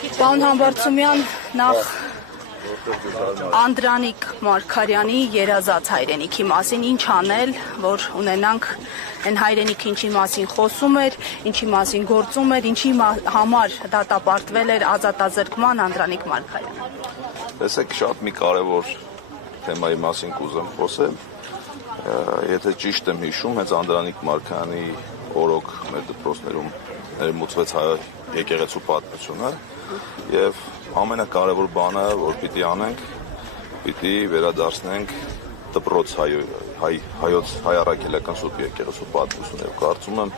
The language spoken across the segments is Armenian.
Պարոն Համբարձումյան, նախ Անդրանիկ Մարգարյանի երազած հայրենիքի մասին ինչ անել, որ ունենանք այն հայրենիքը, ինչի մասին խոսում էր, ինչի մասին գործում էր, ինչի համար դատապարտվել էր ազատազրկման Անդրանիկ Մարգարյանը։ Տեսեք, շատ մի կարևոր թեմայի մասին կուզեմ խոսել։ Եթե ճիշտ եմ հիշում, հենց Անդրանիկ Մարգարյանի օրոք մեր դպրոցներում ներմուծվեց հայ եկեղեցու պատմությունը եւ ամենակարևոր բանը, որ պիտի անենք, պիտի վերադարձնենք դպրոց հայոց հայ առաքելական սուրբ եկեղեցու պատմությունը եւ կարծում եմ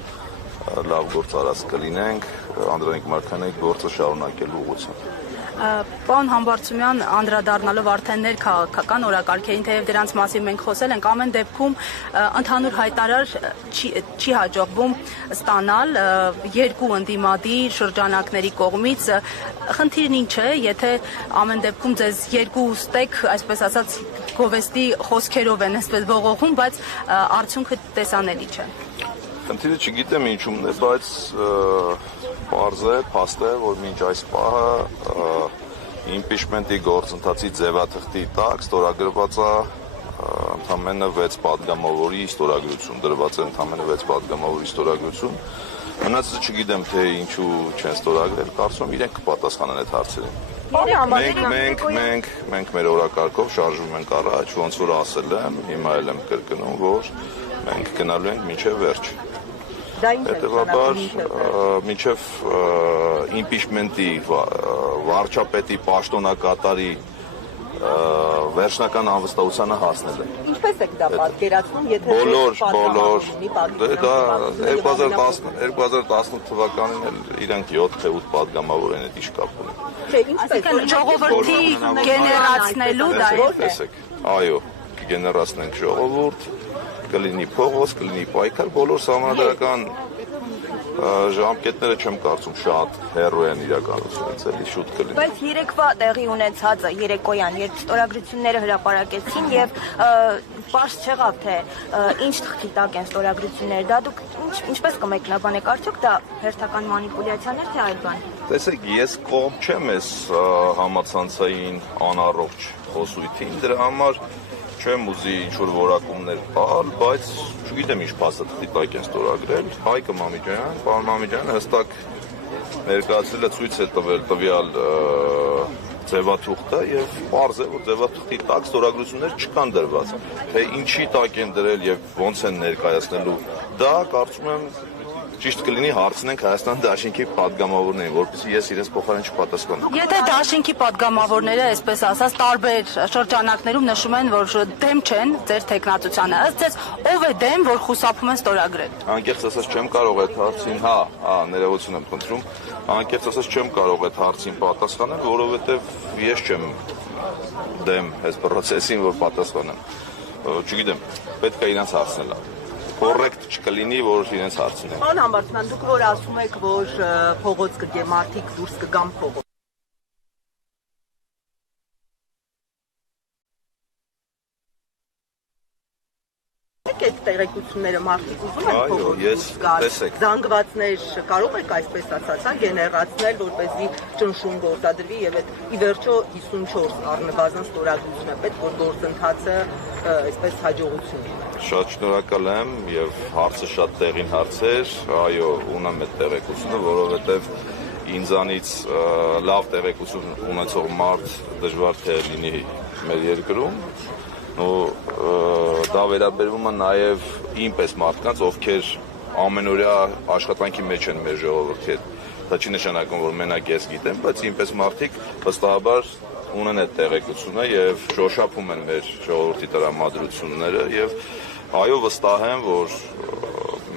լավ գործ արած կլինենք Անդրանիկ Մարգարյանի գործը շարունակելու ուղղությամբ։ Պարոն Համբարձումյան, անդրադառնալով արդեն ներքաղաքական օրակարգերին, թեև դրանց մասին մենք խոսել ենք, ամեն դեպքում ընդհանուր հայտարար չի հաջողվում ստանալ երկու ընդդիմադիր շրջանակների կողմից։ Խնդիրն ինչ է, եթե ամեն դեպքում ձեզ երկու ստեկ, այսպես ասած, գովեստի խոսքերով են այսպես ողողում, բայց արդյունքը տեսանելի չէ։ Խնդիրը չգիտեմ ինչումն է, բայց պարզ է, փաստ է, որ մինչ այս պահը իմպիչմենտի գործընթացի ձևաթղթի տակ ստորագրված է ընդամենը 6 պատգամավորի ստորագրություն, դրված է ընդամենը 6 պատգամավորի ստորագրություն։ Մնացածը չգիտեմ, թե ինչու չեն ստորագրել, կարծում եմ իրենք կպատասխանեն այդ հարցերին։ Մենք մեր օրակարգով շարժվում ենք առաջ, ոնց որ ասել եմ, հիմա էլ եմ կրկնում, որ մենք գնալու ենք մինչև վերջ։ Հետևաբար մինչև իմպիչմենտի վարչապետի պաշտոնակատարի վերջնական անվստահությանը հասնել է։ Ինչպես եք դա պատկերացնում, եթե դա 2018 թվականին էլ իրանք 7 թե 8 պատգամավոր են այդ իշկապ ունեն։ Չէ, ինչպես ժողովրդի գեներացնելու դա է։ Այո, գեներացնենք ժողովուրդ, կլինի փողոց, կլինի պայքար, բոլոր սահմանադրական ժամկետները չեմ կարծում շատ հեռու են իրականությունից, էլի շուտ կլինի։ Բայց երեկվա տեղի ունեցածը երեկոյան, երբ ստորագրությունները հրապարակեցին եւ պարզ չեղավ, թե ինչ թղթի տակ են ստորագրությունները, դա դուք ինչպես կմեկնաբանեք, արդյոք դա հերթական մանիպուլյացիաներ թե այլ բան։ Տեսեք, ես կողմ չեմ այս համացանցային անառողջ խոսույթին, դրա համար չեմ ուզի ինչ-որ որակումներ տալ, բայց չգիտեմ ինչ փաստաթղթի տակ են ստորագրել։ Հայկը Մամիկյան, պարոն Մամիկյանը հստակ ներկայացրել է ցույց է տվել տվյալ ձևաթուղթը եւ պարզ է, որ ձևաթուղթի տակ ստորագրություններ չկան դրված։ Թե ինչի տակ են դրել եւ ոնց են ներկայացնելու, դա կարծում եմ ճիշտ կլինի հարցնենք Հայաստան Դաշինքի պատգամավորներին, որպեսզի ես իրենց փոխարեն չպատասխանեմ։ Եթե Դաշինքի պատգամավորները, այսպես ասած, տարբեր շրջանակներում նշում են, որ դեմ չեն ձեր թեկնածությանը, ըստ ձեզ ով է դեմ, որ խուսափում են ստորագրել։ Անկեղծ ասած չեմ կարող այդ հարցին, ներողություն եմ խնդրում, անկեղծ ասած չեմ կարող այդ հարցին պատասխանել, որովհետև ես չեմ դեմ այս process-ին, որ պատասխանեմ։ Չգիտեմ, պետք է իրենց հարցնել։ Կորեկտ չկլինի, որ իրենց հարցնեն։ Պարոն Համբարձումյան, դուք որ ասում եք, որ փողոց կգե մարդիկ դուրս կգան փողոց։ Այդ տեղեկությունները մարդիկ ուզում են փողոց գալ, զանգվածներ կարող եք այսպես ասած, գեներացնել, որպեսզի ճնշում գործադրվի եւ այդ ի վերջո 54 առնվազն ստորագրություն է պետք, որ գործընթացը այսպես հաջողություն ունենա։ Շատ շնորհակալ եմ եւ հարցը շատ տեղին հարց էր, այո, ունեմ այդ տեղեկությունը, որովհետեւ ինձանից լավ տեղեկություն ունեցող մարդ դժվար թե լինի մեր երկրում, ու դա վերաբերվում է նաեւ ինպես մարդկանց, ովքեր ամենօրյա աշխատանքի մեջ են մեր ժողովրդի հետ։ Դա չի նշանակում, որ մենակ ես գիտեմ, բայց ինպես մարդիկ վստահաբար ունեն այդ տեղեկությունը եւ շոշափում են մեր ժողովրդի տրամադրությունները եւ այո վստահ եմ, որ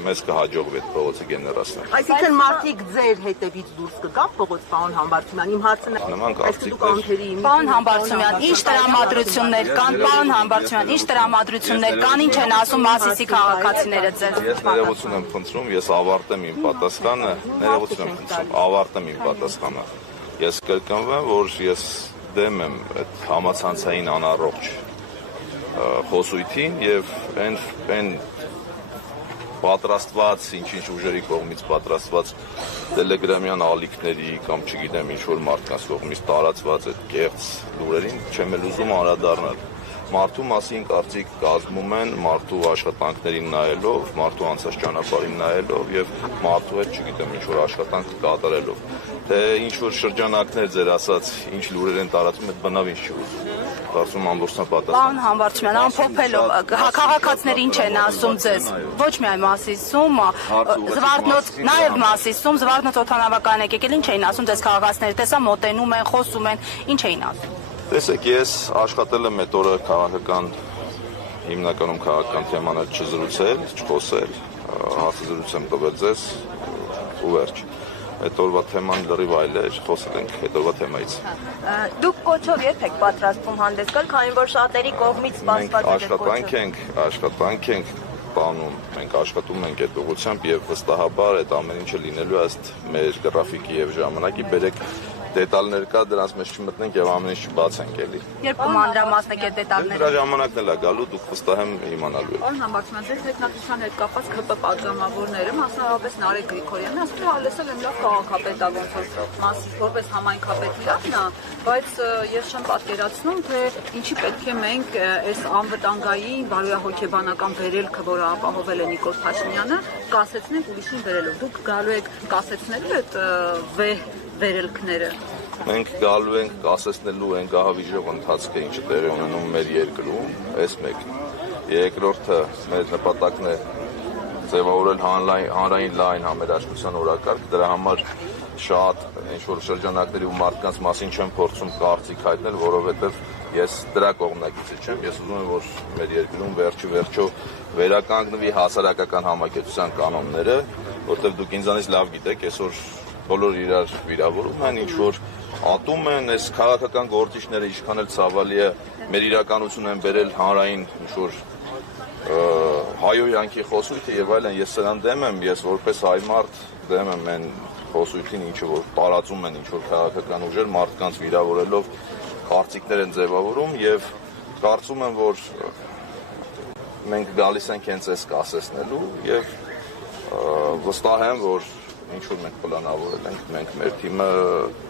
մեզ կհաջողվի այդ փողոցը գեներացնել։ Այսինքն մարդիկ ձեր հետևից դուրս կգան փողոց, պարոն Համբարձումյան, իմ հարցն է։ Նման կարծիքներ։ Պարոն Համբարձումյան, ինչ տրամադրություններ կան, պարոն Համբարձումյան, ինչ տրամադրություններ կան, ինչ են ասում Մասիսի քաղաքացիները ձեզ։ Ես ներողություն եմ խնդրում, ես ավարտեմ իմ պատասխանը, ներողություն եմ խնդրում, ավարտեմ իմ պատասխանը։ Ես կրկնվեմ, որ ես դեմ եմ այդ համացանցային անառողջ խոսույթին եւ այն պատրաստված, ինչ-ինչ ուժերի կողմից պատրաստված տելեգրամյան ալիքների կամ չգիտեմ ինչ որ մարդկանց կողմից տարածված այդ կեղծ լուրերին չեմ էլ ուզում անդրադառնալ։ Մարդու մասին կարծիք կազմում են մարդու աշխատանքներին նայելով, մարդու անցած ճանապարհին նայելով եւ մարդու հետ չգիտեմ ինչ որ աշխատանք կատարելով։ Թե ինչ որ շրջանակներ ձեր ասած ինչ լուրեր են տարածում, այդ բնավ ինչ չի ուզում։ Կարծում ամբողջովին պատասխան։ Պարոն Համբարձումյան, ամփոփելով քաղաքացիներ ինչ են ասում ձեզ։ Ոչ միայն Մասիսում, Զվարթնոց, նաեւ Մասիսում, Զվարթնոց օդանավակայան եկել ինչ էին ասում ձեզ քաղաքացիները, տեսա մոտենում են, խոսում են, ինչ էին ասում։ Տեսեք, ես աշխատել եմ այդ օրը քաղաքական, հիմնականում քաղաքական թեմաներ չզրուցել, չխոսել, հարցազրույց եմ տվել ձեզ ու վերջ։ Այդ օրվա թեման լրիվ այլ էր, խոսել ենք այդ օրվա թեմայից։ Դուք կոչով երբ եք պատրաստվում հանդես գալ, քանի որ շատերի կողմից սպասված է աշխատանք ենք տանում, մենք աշխատում ենք այդ ուղղությամբ եւ վստահաբար այդ ամեն ինչը լինելու ըստ մեր գրաֆիկի եւ ժամանակի բերեք դետալներ կա, դրանց մեջ չմտնենք եւ ամեն ինչ չբացենք էլի։ Երբ կմանրամասնեք այդ դետալները։ Դրա ժամանակն էլ է գալու, դուք վստահ եմ իմանալու եք։ Պարոն Համբարձումյան, ձեր հետնակցության հետ կապված ԿՊ պատգամավորները, մասնավորապես Նարեկ Գրիգորյանը, ասում է, լսել եմ լավ քաղաքապետ է ոնց որ մասից որպես համայնքապետ լավն է, բայց ես չեմ պատկերացնում, թե ինչի պետք է մենք այս անվտանգային բարոյահոգեբանական վերելքը, որը ապահովել է Նիկոլ Փաշինյանը, կասեցնենք ուրիշին վերելով։ Դուք գալու եք կասեցնելու այդ վերելքները։ Մենք գալու ենք կասեցնելու այն գահավիժող ընթացքը, ինչը տեղի ունենում մեր երկրում, այս մեկ։ Երկրորդը մեր նպատակն է ձևավորել հանրային լայն համերաշխության օրակարգ, դրա համար շատ ինչ-որ շրջանակների ու մարդկանց մասին չեմ փորձում կարծիք հայտնել, որովհետև ես դրա կողմնակիցը չեմ, ես ուզում եմ, որ մեր երկրում վերջո վերականգնվի հասարակական համակեցության կանոնները, որովհետև դուք ինձանից լավ գիտեք, այսօր բոլոր իրար վիրավորում են, ինչ-որ ատում են, այս քաղաքական գործիչները ինչքան էլ ցավալի է, մեր իրականություն են բերել հանրային ինչ-որ հայոյանքի խոսույթը եւ այլն, ես սրան դեմ եմ, ես որպես հայ մարդ դեմ եմ այն խոսույթին, ինչը որ տարածում են ինչ-որ քաղաքական ուժեր, մարդկանց վիրավորելով կարծիքներ են ձևավորում եւ կարծում եմ, որ մենք գալիս ենք հենց այս կասեցնելու եւ վստահ եմ, որ ինչ որ մենք պլանավորել ենք, մենք մեր թիմը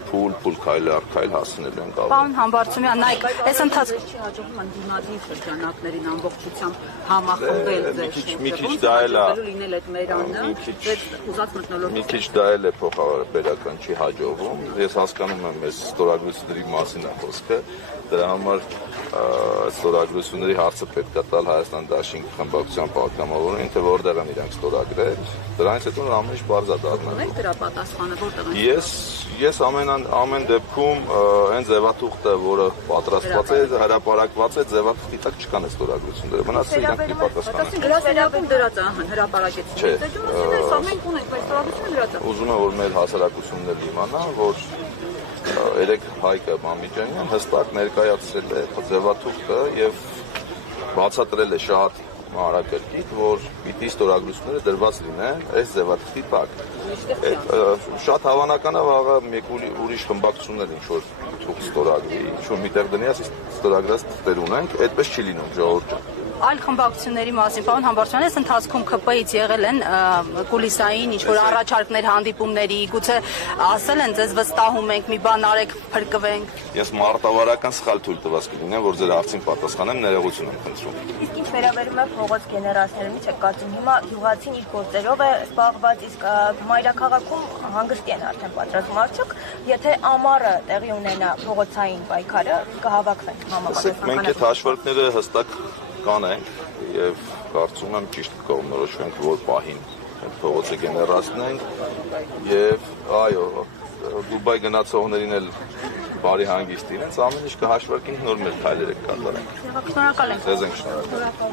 փուլ քայլ առ քայլ հասնելու ենք ավ։ Պարոն Համբարձումյան, նայեք, այս ընթացքում չի հաջողվում ընդդիմադիր շրջանակներին ամբողջությամբ համախմբել ձեր մի քիչ դա էլ է լինել այդ մերանը, ուզած մտնոլորտ։ Մի քիչ դա էլ է փոխհարաբերական չի հաջողվում։ Ես հասկանում եմ այս ստորագրությունների մասին է խոսքը, դրա համար ստորագրությունների հարցը պետք է տալ Հայաստան Դաշինք խմբակցության պատգամավորին, թե որտեղ են իրանք ստորագրել, դրանից հետո ամեն ինչ բարձ է դառնալու։ Եք դրա պատասխանը որտեղ են։ Ես ամեն դեպքում այն ձևաթուղթը, որը պատրաստված է, հրապարակված է, ձևաթուղթի տակ չկան ստորագրությունները։ Մնացած իրանք կպատասխանեն։ Գրասենյակում դրած է հրապարակեցին։ Դե մենք ունենք, բայց ստորագրությունը դրած է։ Ուզում եմ, որ մեր հասարակությունն էլ իմանա, որ երեք Հայկը Մամիկյանյան հստակ ներկայացրել է ձևաթուղթը եւ բացատրել է շատ մանրակրկիտ, որ պիտի ստորագրությունները դրված լինեն այս ձևաթղթի տակ։ Շատ հավանական է վաղը մեկ ուրիշ խմբակցություններ ինչ որ թուղթ ստորագրի, ինչ որ միտեղ դնի, ասի ստորագրած թղթեր ունենք, այդպես չի լինում ժողովուրդը։ Այլ խմբակցությունների մասին, պարոն Համբարձումյան, այս ընթացքում ԿՊ-ից եղել են կուլիսային ինչ-որ առաջարկներ հանդիպումների, գուցե ասել են ձեզ վստահում ենք, մի բան արեք, փրկվենք։ Ես մարտավարական սխալ թույլ տված կլինեմ, որ ձեր հարցին պատասխանեմ, ներողություն եմ խնդրում։ Իսկ ինչ վերաբերում է փողոց գեներացներին, ինչ եք կարծում, հիմա յուղացին իր գործերով է զբաղված, իսկ մայրաքաղաքում հանգստի են արդեն պատրաստվում, արդյոք եթե ամառը տեղի ունենա փողոցային պայքարը, կհավաքվեն համապատասխան։ Մենք այդ հաշվարկները հստակ կանենք եւ կարծում եմ ճիշտ կողմնորոշվենք, որ պահին այդ փողոցը գեներացնենք եւ այո, Դուբայ գնացողներին էլ բարի հանգիստ իրենց ամեն ինչ կհաշվարկենք, նոր մեր քայլերը կկատարենք։ Շնորհակալ ենք։ Ձեզ ենք շնորհակալ։